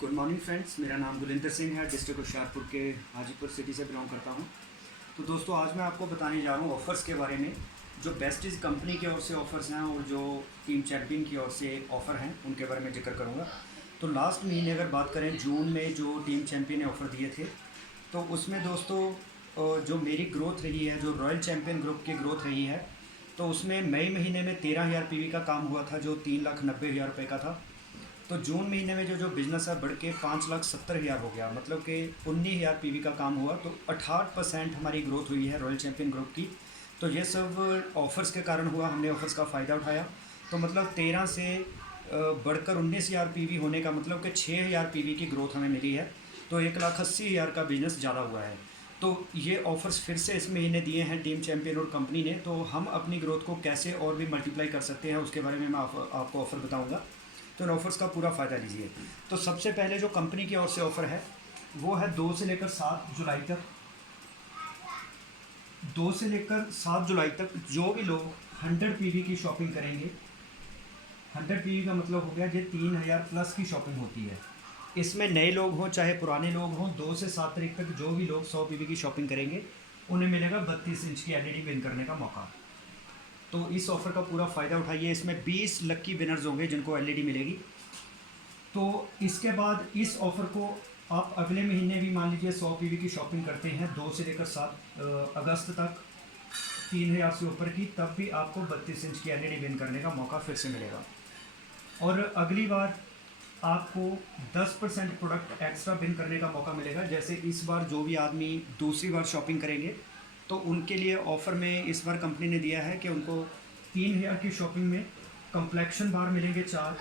Good morning friends, मेरा नाम गुलिंदर सिंह है। डिस्ट्रिक्ट होशियारपुर के हाजीपुर सिटी से बिलोंग करता हूँ। तो दोस्तों, आज मैं आपको बताने जा रहा हूँ ऑफ़र्स के बारे में। जो बेस्टीज़ कंपनी की ओर से ऑफ़र्स हैं और जो टीम चैम्पियन की ओर से ऑफ़र हैं, उनके बारे में जिक्र करूँगा। तो लास्ट महीने अगर बात करें, जून में जो टीम चैम्पियन ने ऑफ़र दिए थे, तो उसमें दोस्तों जो मेरी ग्रोथ रही है, जो रॉयल चैम्पियन ग्रुप की ग्रोथ रही है, तो उसमें मई महीने में 13,000 पीवी का काम हुआ था, जो 3,90,000 रुपये का था। तो जून महीने में जो बिज़नेस है बढ़ के 5,70,000 हो गया, मतलब कि 19,000 पीवी का काम हुआ। तो 68% हमारी ग्रोथ हुई है रॉयल चैम्पियन ग्रुप की। तो ये सब ऑफ़र्स के कारण हुआ, हमने ऑफ़र्स का फ़ायदा उठाया। तो मतलब 13 से बढ़कर 19,000 पीवी होने का मतलब कि 6,000 पीवी की ग्रोथ हमें मिली है। तो 1,80,000 का बिज़नेस ज़्यादा हुआ है। तो ये ऑफ़र्स फिर से इस महीने दिए हैं टीम चैम्पियन और कंपनी ने। तो हम अपनी ग्रोथ को कैसे और भी मल्टीप्लाई कर सकते हैं, उसके बारे में मैं आपको ऑफ़र बताऊँगा। तो इन ऑफ़र्स का पूरा फ़ायदा लीजिए। तो सबसे पहले जो कंपनी की ओर से ऑफ़र है, वो है 2 से लेकर 7 जुलाई तक। 2 से लेकर 7 जुलाई तक जो भी लोग 100 पीवी की शॉपिंग करेंगे, 100 पीवी का मतलब हो गया ये 3,000 प्लस की शॉपिंग होती है। इसमें नए लोग हों चाहे पुराने लोग हों, 2 से 7 तारीख तक जो भी लोग 100 पीवी की शॉपिंग करेंगे, उन्हें मिलेगा 32 इंच की एलईडी विन करने का मौका। तो इस ऑफ़र का पूरा फ़ायदा उठाइए। इसमें 20 लक्की विनर्स होंगे जिनको एलईडी मिलेगी। तो इसके बाद इस ऑफ़र को आप अगले महीने भी मान लीजिए 100 पीवी की शॉपिंग करते हैं 2 से लेकर 7 अगस्त तक, 3,000 से ऊपर की, तब भी आपको 32 इंच की एलईडी विन करने का मौका फिर से मिलेगा। और अगली बार आपको 10% प्रोडक्ट एक्स्ट्रा विन करने का मौका मिलेगा। जैसे इस बार जो भी आदमी दूसरी बार शॉपिंग करेंगे, तो उनके लिए ऑफ़र में इस बार कंपनी ने दिया है कि उनको 3,000 की शॉपिंग में कम्प्लेक्शन बार मिलेंगे 4,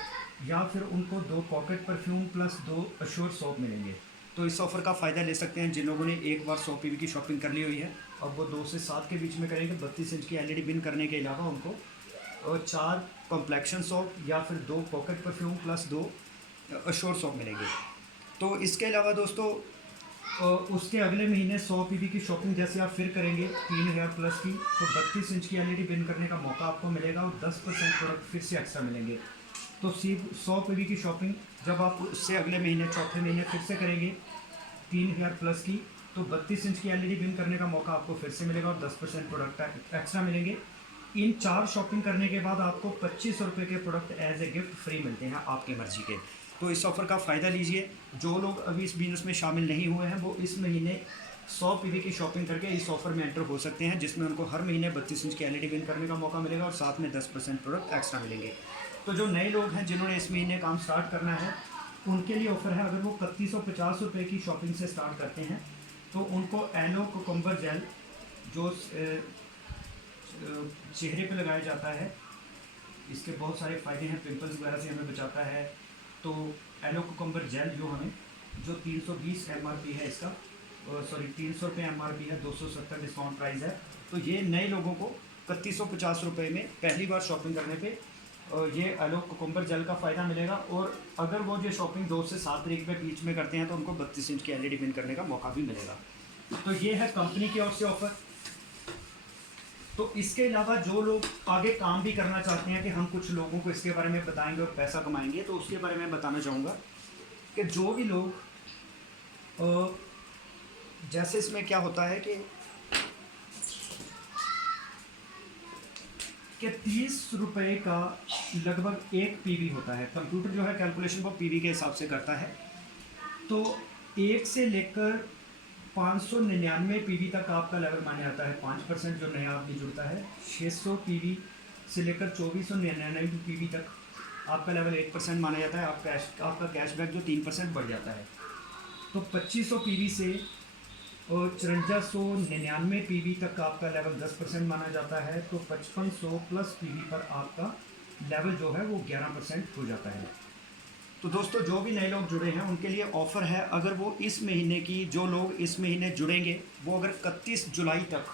या फिर उनको 2 pocket perfume plus 2 assure soap मिलेंगे। तो इस ऑफ़र का फ़ायदा ले सकते हैं जिन लोगों ने एक बार 100 पीवी की शॉपिंग कर ली हुई है। अब वो 2 से 7 के बीच में करेंगे। 32 इंच की एलईडी विन करने के अलावा उनको 4 कॉम्प्लेक्शन सोप या फिर 2 pocket perfume plus 2 assure soap मिलेंगे। तो इसके अलावा दोस्तों, उसके अगले महीने 100 पीवी की शॉपिंग जैसे आप फिर करेंगे 3,000 प्लस की, तो 32 इंच की एलईडी विन करने का मौका आपको मिलेगा और 10% प्रोडक्ट फिर से एक्स्ट्रा मिलेंगे। तो सिर्फ 100 पीवी की शॉपिंग जब आप उससे अगले महीने चौथे महीने फिर से करेंगे 3,000 प्लस की, तो 32 इंच की एलईडी विन करने का मौका आपको फिर से मिलेगा और 10% प्रोडक्ट एक्स्ट्रा मिलेंगे। इन 4 शॉपिंग करने के बाद आपको 2500 रुपये के product as a gift free मिलते हैं आपकी मर्ज़ी के। तो इस ऑफ़र का फ़ायदा लीजिए। जो लोग अभी इस बिज़नेस में शामिल नहीं हुए हैं, वो इस महीने 100 पीवी की शॉपिंग करके इस ऑफ़र में एंटर हो सकते हैं, जिसमें उनको हर महीने 32 इंच की एलईडी विन करने का मौका मिलेगा और साथ में 10% प्रोडक्ट एक्स्ट्रा मिलेंगे। तो जो नए लोग हैं जिन्होंने इस महीने काम स्टार्ट करना है, उनके लिए ऑफ़र है। अगर वो 3150 रुपये की शॉपिंग से स्टार्ट करते हैं, तो उनको एलो कोकम्बर जेल, जो चेहरे पे लगाया जाता है, इसके बहुत सारे फ़ायदे हैं, पिंपल्स वगैरह से हमें बचाता है। तो एलो कोकम्बर जेल जो 320 MRP है इसका, सॉरी 300 रुपये MRP है, 270 डिस्काउंट प्राइस है। तो ये नए लोगों को 3150 रुपये में पहली बार शॉपिंग करने पे ये एलो कोकम्बर जेल का फ़ायदा मिलेगा। और अगर वो जो शॉपिंग 2 से 7 तारीख के बीच में करते हैं, तो उनको 32 इंच की एलईडी विन करने का मौका भी मिलेगा। तो ये है कंपनी की ओर से ऑफ़र। तो इसके अलावा जो लोग आगे काम भी करना चाहते हैं कि हम कुछ लोगों को इसके बारे में बताएंगे और पैसा कमाएंगे, तो उसके बारे में बताना चाहूँगा कि जो भी लोग जैसे इसमें क्या होता है कि 30 रुपये का लगभग एक पीवी होता है। कंप्यूटर जो है कैलकुलेशन वो पीवी के हिसाब से करता है। तो 1 से लेकर 599 पीवी तक आपका लेवल माना जाता है 5% जो नया आदमी जुड़ता है। 600 पीवी से लेकर 2499 पीवी तक आपका लेवल 1% माना जाता है। आपका कैशबैक जो 3% बढ़ जाता है। तो 2500 पीवी से और 5499 पीवी तक आपका लेवल 10% माना जाता है। तो 5500 प्लस पीवी पर आपका लेवल जो है वो 11% हो जाता है। तो दोस्तों, जो भी नए लोग जुड़े हैं उनके लिए ऑफ़र है। अगर वो इस महीने की, जो लोग इस महीने जुड़ेंगे, वो अगर 31 जुलाई तक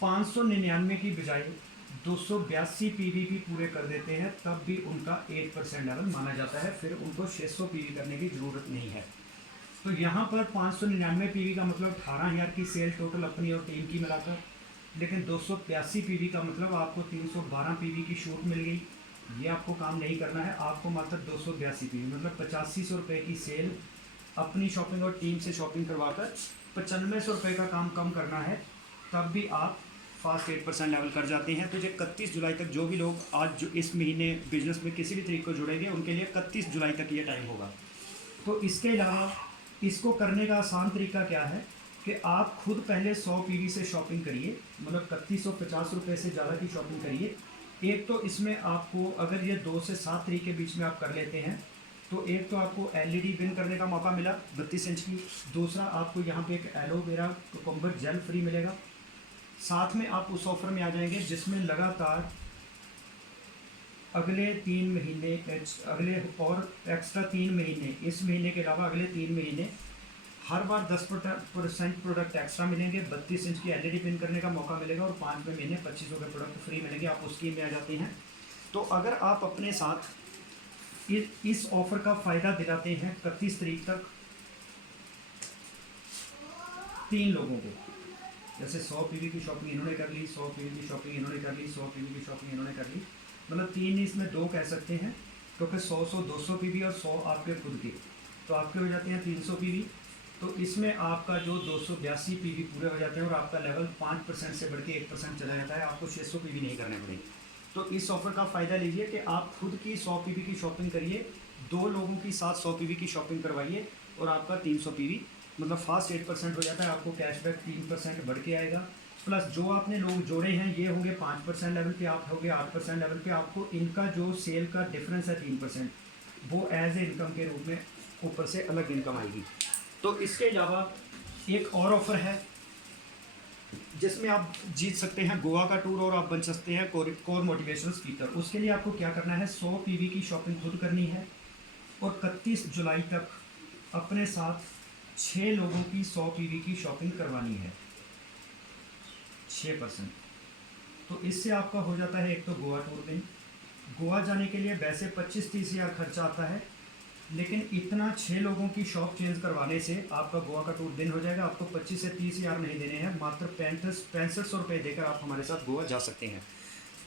599 की बजाय 282 पीवी भी पूरे कर देते हैं, तब भी उनका 8% लेवल माना जाता है। फिर उनको 600 पीवी करने की ज़रूरत नहीं है। तो यहाँ पर 599 पीवी का मतलब 18,000 की सेल टोटल अपनी और टीम की मिलाकर। लेकिन 282 पीवी का मतलब आपको 312 पीवी की छूट मिल गई। ये आपको काम नहीं करना है, आपको मात्र 282 पीवी मतलब 8500 रुपये की सेल अपनी शॉपिंग और टीम से शॉपिंग करवाकर 9500 रुपये का काम कम करना है, तब भी आप फास्ट 8% लेवल कर जाते हैं। तो ये 31 जुलाई तक जो भी लोग आज जो इस महीने बिजनेस में किसी भी तरीके को जुड़ेंगे उनके लिए 31 जुलाई तक ये टाइम होगा। तो इसके अलावा इसको करने का आसान तरीका क्या है कि आप खुद पहले 100 पीवी से शॉपिंग करिए, मतलब 3150 रुपये से ज़्यादा की शॉपिंग करिए। एक तो इसमें आपको अगर ये 2 से 7 तरीके के बीच में आप कर लेते हैं तो एक तो आपको एलईडी विन करने का मौका मिला 32 इंच की, दूसरा आपको यहाँ पे एक एलोवेरा कुकुम्बर जेल फ्री मिलेगा, साथ में आप उस ऑफ़र में आ जाएंगे जिसमें लगातार अगले 3 महीने अगले और एक्स्ट्रा 3 महीने, इस महीने के अलावा अगले 3 महीने हर बार 10% प्रोडक्ट एक्स्ट्रा मिलेंगे, 32 इंच की एलईडी पिन करने का मौका मिलेगा और 5वें महीने 2500 के प्रोडक्ट फ्री मिलेंगे। आप उस स्कीम में आ जाते हैं। तो अगर आप अपने साथ इस ऑफ़र का फ़ायदा दिलाते हैं 31 तारीख तक 3 लोगों को, जैसे 100 पीवी की शॉपिंग इन्होंने कर ली, 100 पीवी की शॉपिंग इन्होंने कर ली, 100 पीवी की शॉपिंग इन्होंने कर ली, मतलब 3 इसमें 2 कह सकते हैं क्योंकि 100 200 पीवी और 100 आपके खुद के, तो आपके हो जाते हैं 300 पीवी। तो इसमें आपका जो 282 पीवी पूरे हो जाते हैं और आपका लेवल 5% से बढ़ के 1% चला जाता है, आपको 600 पीवी नहीं करने पड़ेंगे। तो इस ऑफ़र का फ़ायदा लीजिए कि आप खुद की 100 पीवी की शॉपिंग करिए, 2 लोगों की साथ 100 पीवी की शॉपिंग करवाइए और आपका 300 पीवी मतलब फास्ट 8% हो जाता है। आपको कैशबैक 3% बढ़ के आएगा, प्लस जो आपने लोग जोड़े हैं ये होंगे 5% लेवल पे, आप होंगे 8% लेवल पे। आपको इनका जो सेल का डिफरेंस है 3%, वो एज ए इनकम के रूप में ऊपर से अलग इनकम आएगी। तो इसके अलावा एक और ऑफ़र है जिसमें आप जीत सकते हैं गोवा का टूर और आप बन सकते हैं कोर मोटिवेशनल स्पीकर। उसके लिए आपको क्या करना है, 100 पीवी की शॉपिंग खुद करनी है और 31 जुलाई तक अपने साथ 6 लोगों की 100 पीवी की शॉपिंग करवानी है 6%। तो इससे आपका हो जाता है एक तो गोवा टूर में, गोवा जाने के लिए वैसे 25-30 हज़ार खर्चा आता है, लेकिन इतना 6 लोगों की शॉप चेंज करवाने से आपका गोवा का टूर दिन हो जाएगा। आपको 25 से 30 हज़ार नहीं देने हैं, मात्र 6500 रुपये देकर आप हमारे साथ गोवा जा सकते हैं।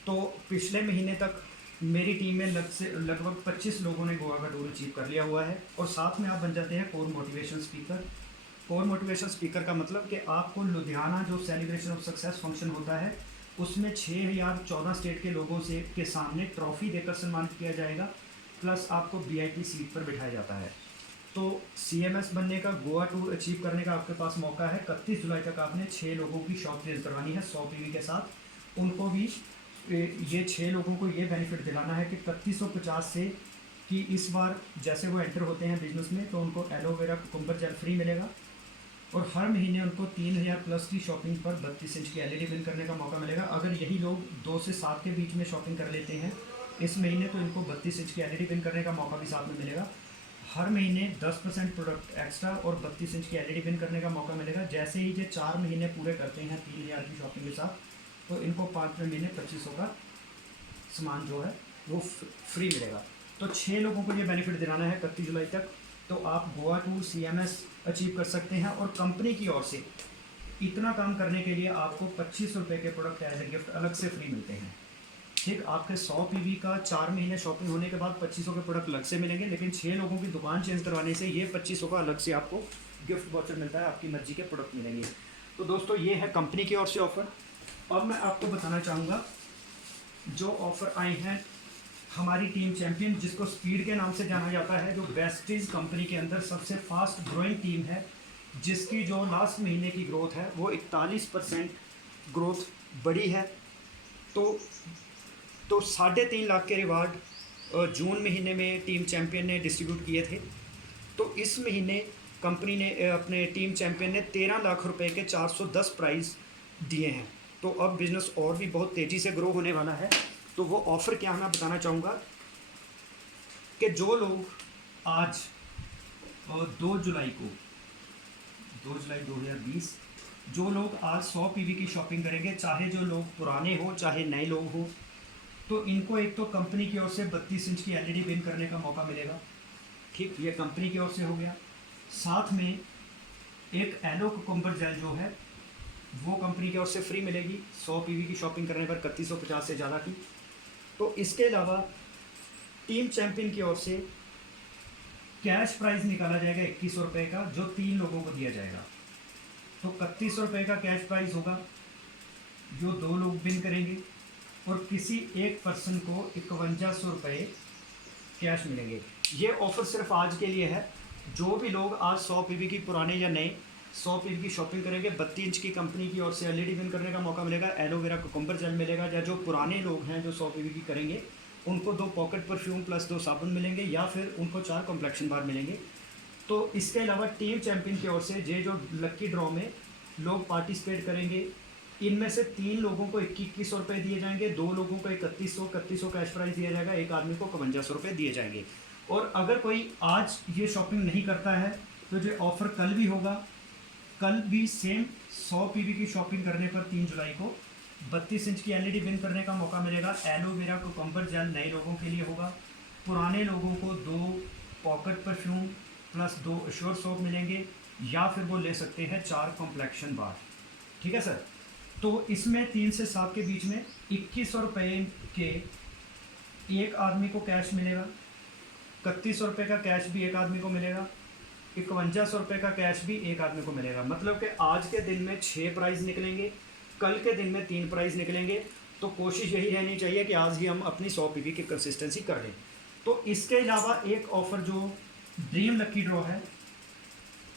तो पिछले महीने तक मेरी टीम में लगभग 25 लोगों ने गोवा का टूर अचीव कर लिया हुआ है और साथ में आप बन जाते हैं core motivation speaker. Core motivation speaker का मतलब कि आपको लुधियाना जो सेलिब्रेशन ऑफ सक्सेस फंक्शन होता है उसमें 6014 स्टेट के लोगों से के सामने ट्रॉफ़ी देकर सम्मानित किया जाएगा, प्लस आपको वीआईपी सीट पर बिठाया जाता है। तो सीएमएस बनने का, गोवा टूर अचीव करने का आपके पास मौका है। 31 जुलाई तक आपने 6 लोगों की शॉप चेंज करवानी है 100 पीवी के साथ। उनको भी ये 6 लोगों को ये बेनिफिट दिलाना है कि 3150 से कि इस बार जैसे वो एंटर होते हैं बिजनेस में तो उनको एलोवेरा कुकुम्बर जेल फ्री मिलेगा और हर महीने उनको 3000 प्लस की शॉपिंग पर 32 इंच की एलईडी विन करने का मौका मिलेगा। अगर यही लोग 2 से 7 के बीच में शॉपिंग कर लेते हैं इस महीने तो इनको 32 इंच की एलईडी विन करने का मौका भी साथ में मिलेगा। हर महीने 10% प्रोडक्ट एक्स्ट्रा और 32 इंच की एलईडी विन करने का मौका मिलेगा। जैसे ही ये 4 महीने पूरे करते हैं 3000 की शॉपिंग के साथ तो इनको 5वें महीने 2500 का सामान जो है वो फ्री मिलेगा। तो 6 लोगों को ये बेनिफिट दिलाना है 31 जुलाई तक। तो आप गोवा टूर सीएमएस अचीव कर सकते हैं और कंपनी की ओर से इतना काम करने के लिए आपको 2500 रुपये के प्रोडक्ट एज ए गिफ्ट अलग से फ्री मिलते हैं। ठीक, आपके 100 पीवी का 4 महीने शॉपिंग होने के बाद 2500 के प्रोडक्ट अलग से मिलेंगे, लेकिन 6 लोगों की दुकान चेंज करवाने से ये 2500 का अलग से आपको गिफ्ट वाउचर मिलता है, आपकी मर्जी के प्रोडक्ट मिलेंगे। तो दोस्तों ये है कंपनी की ओर से ऑफ़र। अब मैं आपको बताना चाहूँगा जो ऑफ़र आए हैं हमारी टीम चैम्पियन, जिसको स्पीड के नाम से जाना जाता है, जो वेस्टीज कंपनी के अंदर सबसे फास्ट ग्रोइंग टीम है, जिसकी जो लास्ट महीने की ग्रोथ है वो 41% ग्रोथ बढ़ी है। तो 3.5 लाख के रिवार्ड जून महीने में टीम चैम्पियन ने डिस्ट्रीब्यूट किए थे। तो इस महीने कंपनी ने अपने टीम चैम्पियन ने 13 लाख रुपए के 410 प्राइज़ दिए हैं। तो अब बिज़नेस और भी बहुत तेज़ी से ग्रो होने वाला है। तो वो ऑफ़र क्या है मैं बताना चाहूँगा कि जो लोग आज 2 जुलाई 2020 जो लोग आज 100 पीवी की शॉपिंग करेंगे, चाहे जो लोग पुराने हो चाहे नए लोग हो, तो इनको एक तो कंपनी की ओर से 32 इंच की एलईडी विन करने का मौका मिलेगा। ठीक, ये कंपनी की ओर से हो गया। साथ में एक एलो कुकुम्बर जेल जो है वो कंपनी की ओर से फ्री मिलेगी 100 पीवी की शॉपिंग करने पर 3150 से ज़्यादा की। तो इसके अलावा टीम चैंपियन की ओर से कैश प्राइज निकाला जाएगा 2100 रुपये का, जो 3 लोगों को दिया जाएगा। तो 3100 रुपये का कैश प्राइज होगा जो 2 लोग विन करेंगे, और किसी एक पर्सन को 5100 रुपये कैश मिलेंगे। ये ऑफ़र सिर्फ आज के लिए है। जो भी लोग आज 100 पीवी की पुराने या नए 100 पीवी की शॉपिंग करेंगे, 32 इंच की कंपनी की ओर से एलईडी विन करने का मौका मिलेगा, एलोवेरा कुकुम्बर जेल मिलेगा, या जो पुराने लोग हैं जो 100 पीवी की करेंगे उनको 2 पॉकेट परफ्यूम प्लस 2 साबुन मिलेंगे, या फिर उनको 4 कॉम्प्लेक्शन बार मिलेंगे। तो इसके अलावा टीम चैंपियन की ओर से ये जो लक्की ड्रॉ में लोग पार्टिसिपेट करेंगे, इनमें से 3 लोगों को 2100 रुपये दिए जाएंगे, 2 लोगों को 3100 कैश प्राइस दिया जाएगा, एक आदमी को 5100 रुपये दिए जाएंगे। और अगर कोई आज ये शॉपिंग नहीं करता है तो ये ऑफ़र कल भी होगा। कल भी सेम 100 पीवी की शॉपिंग करने पर 3 जुलाई को 32 इंच की एलईडी विन करने का मौका मिलेगा। एलोवेरा कुकुम्बर जेल नए लोगों के लिए होगा। पुराने लोगों को 2 pocket perfume plus 2 sure soap मिलेंगे, या फिर वो ले सकते हैं 4 कॉम्प्लेक्शन बार। ठीक है सर। तो इसमें 3 से 7 के बीच में 2100 रुपये के एक आदमी को कैश मिलेगा, 3100 रुपये का कैश भी एक आदमी को मिलेगा, 5100 रुपये का कैश भी एक आदमी को मिलेगा। मतलब कि आज के दिन में 6 प्राइज़ निकलेंगे, कल के दिन में 3 प्राइज़ निकलेंगे। तो कोशिश यही रहनी चाहिए कि आज ही हम अपनी 100 पीवी की कंसिस्टेंसी कर लें। तो इसके अलावा एक ऑफ़र जो ड्रीम लकी ड्रॉ है,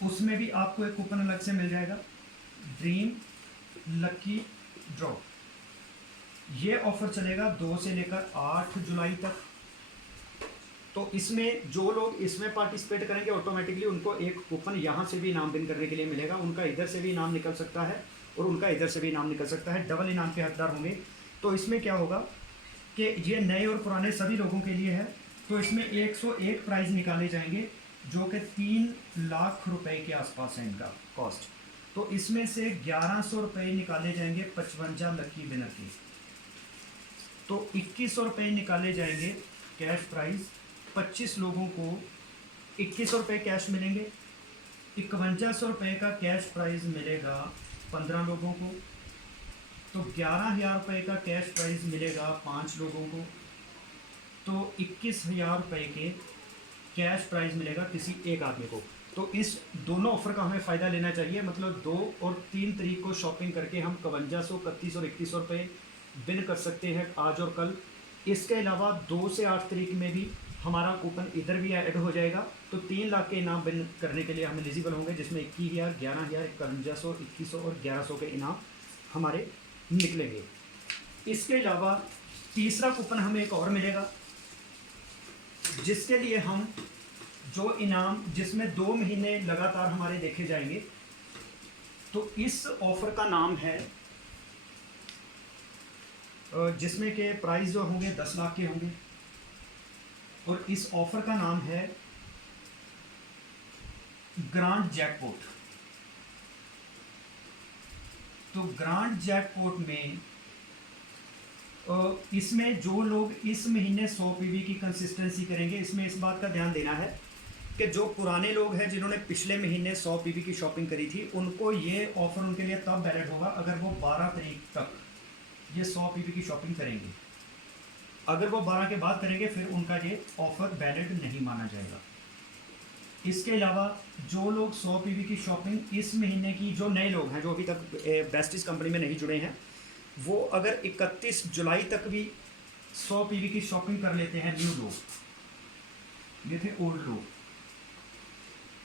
उसमें भी आपको एक कूपन अलग से मिल जाएगा, ड्रीम लकी ड्रॉ। ये ऑफ़र चलेगा 2 से लेकर 8 जुलाई तक। तो इसमें जो लोग इसमें पार्टिसिपेट करेंगे ऑटोमेटिकली उनको एक कूपन यहाँ से भी इनाम विन करने के लिए मिलेगा। उनका इधर से भी इनाम निकल सकता है और उनका इधर से भी इनाम निकल सकता है, डबल इनाम के हकदार होंगे। तो इसमें क्या होगा कि ये नए और पुराने सभी लोगों के लिए है। तो इसमें 101 प्राइज़ निकाले जाएंगे जो कि 3 लाख रुपए के आसपास है इनका कॉस्ट। तो इसमें से 1100 रुपये निकाले जाएंगे 55 लकी विनर की। तो 2100 रुपये निकाले जाएंगे कैश प्राइज़। 25 लोगों को 2100 रुपये कैश मिलेंगे। 5100 रुपये का कैश प्राइज़ मिलेगा 15 लोगों को। तो 11,000 रुपये का कैश प्राइज़ मिलेगा 5 लोगों को। तो 21,000 रुपये के कैश प्राइज़ मिलेगा किसी एक आदमी को। तो इस दोनों ऑफ़र का हमें फ़ायदा लेना चाहिए। मतलब 2 और 3 तारीख को शॉपिंग करके हम 5100, 31 और 2100 रुपये विन कर सकते हैं आज और कल। इसके अलावा 2 से 8 तारीख में भी हमारा कूपन इधर भी ऐड हो जाएगा। तो 3 लाख के इनाम विन करने के लिए हम एलिजिबल होंगे, जिसमें 21,000, 11,000, 5100, 2100 और 1100 के इनाम हमारे निकलेंगे। इसके अलावा तीसरा कूपन हमें एक और मिलेगा, जिसके लिए हम जो इनाम जिसमें 2 महीने लगातार हमारे देखे जाएंगे। तो इस ऑफ़र का नाम है, जिसमें के प्राइस जो होंगे 10 लाख के होंगे, और इस ऑफ़र का नाम है ग्रांड जैकपॉट। तो ग्रांड जैकपॉट में इसमें जो लोग इस महीने 100 पीवी की कंसिस्टेंसी करेंगे, इसमें इस बात का ध्यान देना है कि जो पुराने लोग हैं जिन्होंने पिछले महीने 100 पीवी की शॉपिंग करी थी, उनको ये ऑफ़र उनके लिए तब वैलिड होगा अगर वो 12 तारीख तक ये 100 पीवी की शॉपिंग करेंगे। अगर वो 12 के बाद करेंगे फिर उनका ये ऑफ़र वैलिड नहीं माना जाएगा। इसके अलावा जो लोग 100 पीवी की शॉपिंग इस महीने की, जो नए लोग हैं जो अभी तक बेस्टिस कंपनी में नहीं जुड़े हैं, वो अगर 31 जुलाई तक भी 100 पीवी की शॉपिंग कर लेते हैं, न्यू लोग, ये थे ओल्ड लोग।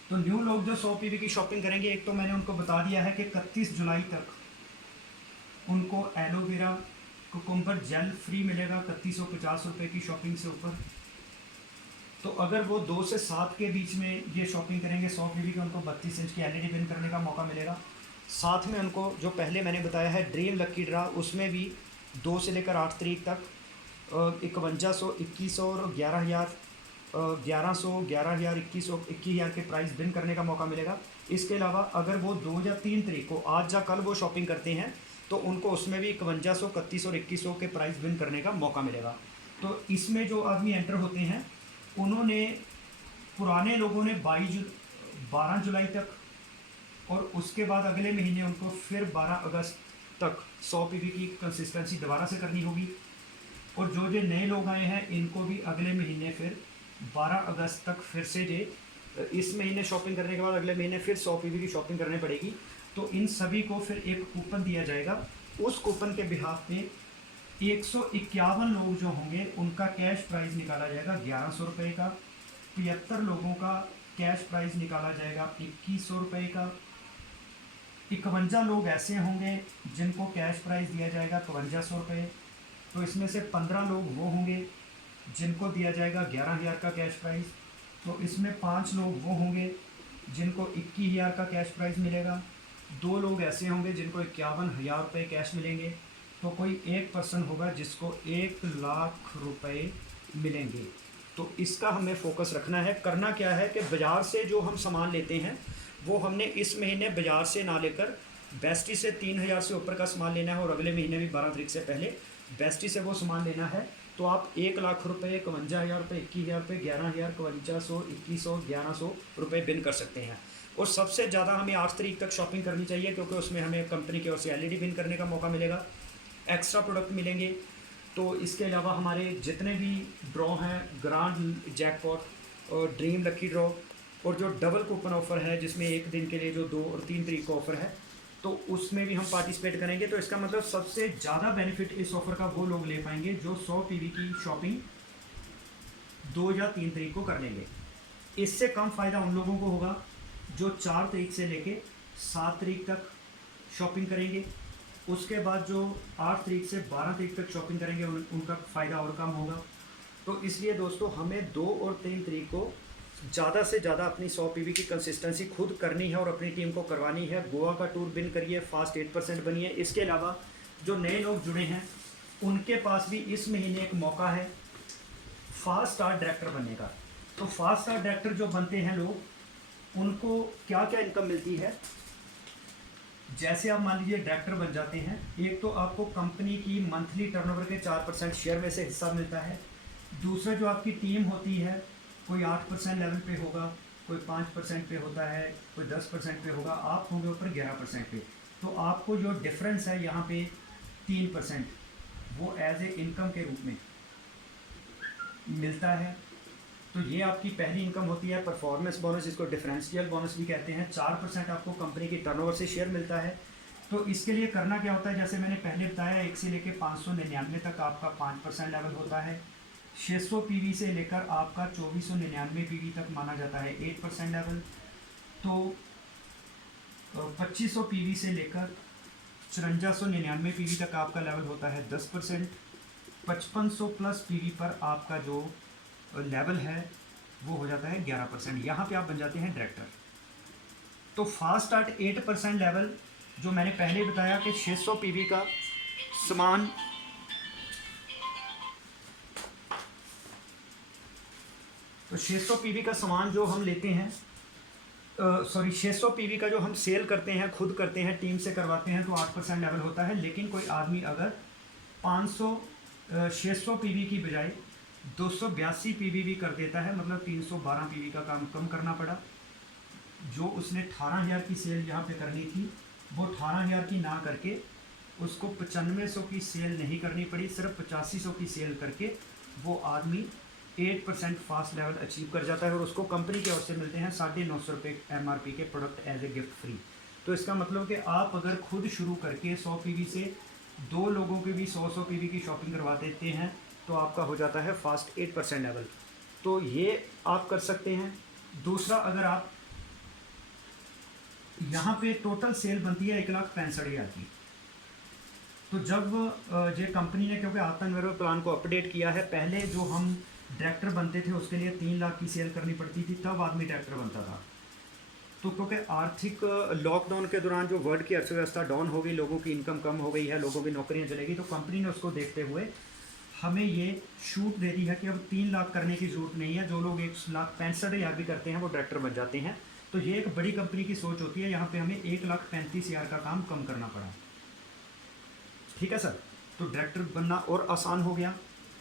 तो न्यू लोग जो 100 पीवी की शॉपिंग करेंगे, एक तो मैंने उनको बता दिया है कि 31 जुलाई तक उनको एलोवेरा कुकुम्बर जेल फ्री मिलेगा 3150 रुपये की शॉपिंग से ऊपर। तो अगर वो 2 से 7 के बीच में ये शॉपिंग करेंगे 100 पीवी का, उनको 32 इंच की एलईडी विन करने का मौका मिलेगा। साथ में उनको जो पहले मैंने बताया है ड्रीम लकी ड्रा, उसमें भी 2 से लेकर 8 तारीख तक 5100, 2100 और 11,000, 1100, 11,000, 2100, 21,000 के प्राइस विन करने का मौका मिलेगा। इसके अलावा अगर वो 2 या 3 तारीख को आज या कल वो शॉपिंग करते हैं तो उनको उसमें भी 5100, 3100 और 2100 के प्राइस विन करने का मौका मिलेगा। तो इसमें जो आदमी एंटर होते हैं, उन्होंने, पुराने लोगों ने 12 जुलाई तक, और उसके बाद अगले महीने उनको फिर 12 अगस्त तक 100 पीवी की कंसिस्टेंसी दोबारा से करनी होगी। और जो नए लोग आए हैं इनको भी अगले महीने फिर 12 अगस्त तक फिर से इस महीने शॉपिंग करने के बाद अगले महीने फिर 100 पीवी की शॉपिंग करनी पड़ेगी। तो इन सभी को फिर एक कूपन दिया जाएगा। उस कूपन के बिहाफ पे 151 लोग जो होंगे उनका कैश प्राइज़ निकाला जाएगा 1100 रुपये का। 75 लोगों का कैश प्राइज़ निकाला जाएगा 2100 रुपये का। 51 लोग ऐसे होंगे जिनको कैश प्राइज़ दिया जाएगा 5200 रुपये। तो इसमें से 15 लोग वो होंगे जिनको दिया जाएगा 11,000 का कैश प्राइज़। तो इसमें 5 लोग वो होंगे जिनको 21,000 का कैश प्राइज़ मिलेगा। 2 लोग ऐसे होंगे जिनको 51,000 रुपये कैश मिलेंगे। तो कोई एक पर्सन होगा जिसको 1,00,000 रुपये मिलेंगे। तो इसका हमें फोकस रखना है। करना क्या है कि बाज़ार से जो हम सामान लेते हैं वो हमने इस महीने बाज़ार से ना लेकर बेस्टी से 3,000 से ऊपर का सामान लेना है और अगले महीने भी 12 तारीख से पहले बेस्टी से वो सामान लेना है। तो आप 1,00,000 रुपये, 51,000 रुपये, 21,000 रुपये, 11,000, 5,500, 2,100, 1,100 रुपये बिन कर सकते हैं। और सबसे ज़्यादा हमें 8 तारीख तक शॉपिंग करनी चाहिए क्योंकि उसमें हमें कंपनी की ओर से LED बिन करने का मौका मिलेगा, एक्स्ट्रा प्रोडक्ट मिलेंगे। तो इसके अलावा हमारे जितने भी ड्रॉ हैं, ग्रांड जैकपॉट और ड्रीम लकी ड्रॉ और जो डबल कूपन ऑफ़र है जिसमें एक दिन के लिए जो 2 और 3 तारीख का ऑफ़र है, तो उसमें भी हम पार्टिसिपेट करेंगे। तो इसका मतलब सबसे ज़्यादा बेनिफिट इस ऑफ़र का वो लोग ले पाएंगे जो 100 पीवी की शॉपिंग 2 या 3 तारीख को कर लेंगे। इससे कम फ़ायदा उन लोगों को होगा जो 4 तारीख से लेके 7 तारीख तक शॉपिंग करेंगे। उसके बाद जो 8 तारीख से 12 तारीख तक शॉपिंग करेंगे उनका फ़ायदा और कम होगा। तो इसलिए दोस्तों हमें 2 और 3 तारीख को ज़्यादा से ज़्यादा अपनी 100 पीवी की कंसिस्टेंसी खुद करनी है और अपनी टीम को करवानी है। गोवा का टूर बिन करिए, फास्ट 8% बनिए। इसके अलावा जो नए लोग जुड़े हैं उनके पास भी इस महीने एक मौका है फास्ट स्टार डायरेक्टर बनने का। तो फास्ट स्टार डायरेक्टर जो बनते हैं लोग, उनको क्या क्या इनकम मिलती है। जैसे आप मान लीजिए डायरेक्टर बन जाते हैं, एक तो आपको कंपनी की मंथली टर्नओवर के 4% शेयर में से हिस्सा मिलता है। दूसरा जो आपकी टीम होती है कोई 8% लेवल पे होगा, कोई 5% पे होता है, कोई 10% पे होगा, आप होंगे ऊपर 11% पे। तो आपको जो डिफरेंस है यहाँ पे 3% वो एज ए इनकम के रूप में मिलता है। तो ये आपकी पहली इनकम होती है। परफॉर्मेंस बोनस, इसको डिफरेंशियल बोनस भी कहते हैं। 4% आपको कंपनी की टर्नओवर से शेयर मिलता है। तो इसके लिए करना क्या होता है, जैसे मैंने पहले बताया 1 से लेकर 599 तक आपका 5% लेवल होता है। 600 पीवी से लेकर आपका 2499 पीवी तक माना जाता है 8% लेवल। तो 2500 पीवी से लेकर 5499 पीवी तक आपका लेवल होता है 10%। 5500 प्लस पीवी पर आपका जो लेवल है वो हो जाता है 11%। यहाँ पे आप बन जाते हैं डायरेक्टर। तो फास्ट स्टार्ट 8% लेवल जो मैंने पहले बताया कि 600 पीवी का सामान तो 600 पीवी का सामान जो हम लेते हैं 600 पीवी का जो हम सेल करते हैं, खुद करते हैं, टीम से करवाते हैं, तो 8% लेवल होता है। लेकिन कोई आदमी अगर 600 पीवी की बजाय 282 पीवी भी कर देता है, मतलब 312 पीवी का काम कम करना पड़ा। जो उसने 18,000 की सेल यहाँ पे करनी थी वो 18,000 की ना करके उसको 9500 की सेल नहीं करनी पड़ी, सिर्फ 8500 की सेल करके वो आदमी 8% फास्ट लेवल अचीव कर जाता है और उसको कंपनी की ओर से मिलते हैं 950 रुपये MRP के product as a gift free. तो इसका मतलब कि आप अगर खुद शुरू करके 100 पीवी से 2 लोगों की भी 100 पीवी की शॉपिंग करवा देते हैं तो आपका हो जाता है फास्ट 8% लेवल। तो ये आप कर सकते हैं। दूसरा, अगर आप यहाँ पे टोटल सेल बनती है 1,65,000 की, तो जब ये कंपनी ने क्योंकि आत्मनिर्भर प्लान को अपडेट किया है, पहले जो हम डायरेक्टर बनते थे उसके लिए 3 लाख की सेल करनी पड़ती थी, तब आदमी डायरेक्टर बनता था। तो क्योंकि आर्थिक लॉकडाउन के दौरान जो वर्ल्ड की अर्थव्यवस्था डाउन हो गई, लोगों की इनकम कम हो गई है, लोगों की नौकरियां चलेगी, तो कंपनी ने उसको देखते हुए हमें ये छूट दे दी है कि अब 3 लाख करने की ज़रूरत नहीं है। जो लोग 1,65,000 भी करते हैं वो डायरेक्टर बन जाते हैं। तो ये एक बड़ी कंपनी की सोच होती है। यहाँ पे हमें 1,35,000 का काम कम करना पड़ा। ठीक है सर, तो डायरेक्टर बनना और आसान हो गया।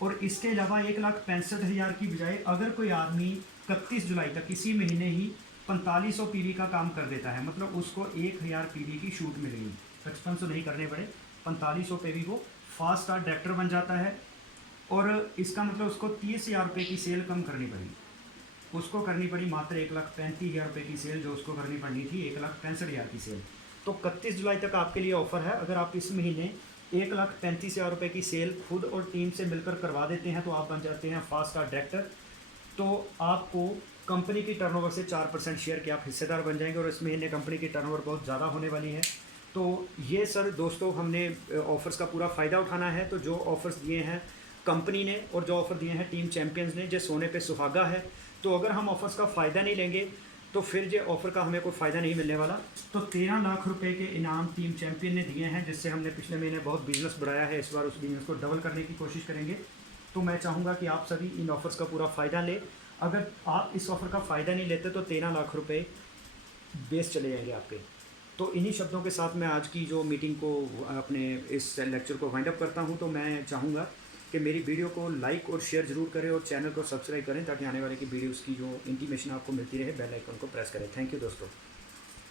और इसके अलावा 1,65,000 की बजाय अगर कोई आदमी 31 जुलाई तक इसी महीने ही 4500 पीवी का काम कर देता है, मतलब उसको 1,000 पीवी की छूट मिल गई, 5500 नहीं करने पड़े, 4500 पीवी को फास्ट स्टार डायरेक्टर बन जाता है। और इसका मतलब उसको 30,000 रुपये की सेल कम करनी पड़ी, उसको करनी पड़ी मात्र 1,35,000 रुपये की सेल, जो उसको करनी पड़नी थी 1,65,000 की सेल। तो 31 जुलाई तक आपके लिए ऑफ़र है, अगर आप इस महीने 1,35,000 रुपये की सेल खुद और टीम से मिलकर करवा देते हैं तो आप बन जाते हैं फास्ट स्टार डायरेक्टर। तो आपको कंपनी की टर्नओवर से 4% शेयर के आप हिस्सेदार बन जाएंगे और इस महीने कंपनी की टर्नओवर बहुत ज़्यादा होने वाली है। तो ये सर दोस्तों हमने ऑफ़र्स का पूरा फ़ायदा उठाना है। तो जो ऑफ़र्स दिए हैं कंपनी ने और जो ऑफ़र दिए हैं टीम चैम्पियंस ने, जो सोने पे सुहागा है। तो अगर हम ऑफ़र्स का फ़ायदा नहीं लेंगे तो फिर जो ऑफ़र का हमें कोई फ़ायदा नहीं मिलने वाला। तो 13 लाख रुपए के इनाम टीम चैम्पियन ने दिए हैं, जिससे हमने पिछले महीने बहुत बिजनेस बढ़ाया है। इस बार उस बिजनेस को डबल करने की कोशिश करेंगे। तो मैं चाहूँगा कि आप सभी इन ऑफ़र्स का पूरा फ़ायदा लें। अगर आप इस ऑफ़र का फ़ायदा नहीं लेते तो 13 लाख रुपए बेस चले जाएंगे आपके। तो इन्हीं शब्दों के साथ मैं आज की जो मीटिंग को अपने इस लेक्चर को वाइंड अप करता हूँ। तो मैं चाहूँगा कि मेरी वीडियो को लाइक और शेयर ज़रूर करें और चैनल को सब्सक्राइब करें, ताकि आने वाले की वीडियोज़ की जो इंटीमेशन आपको मिलती रहे, बेल आइकन को प्रेस करें। थैंक यू दोस्तों।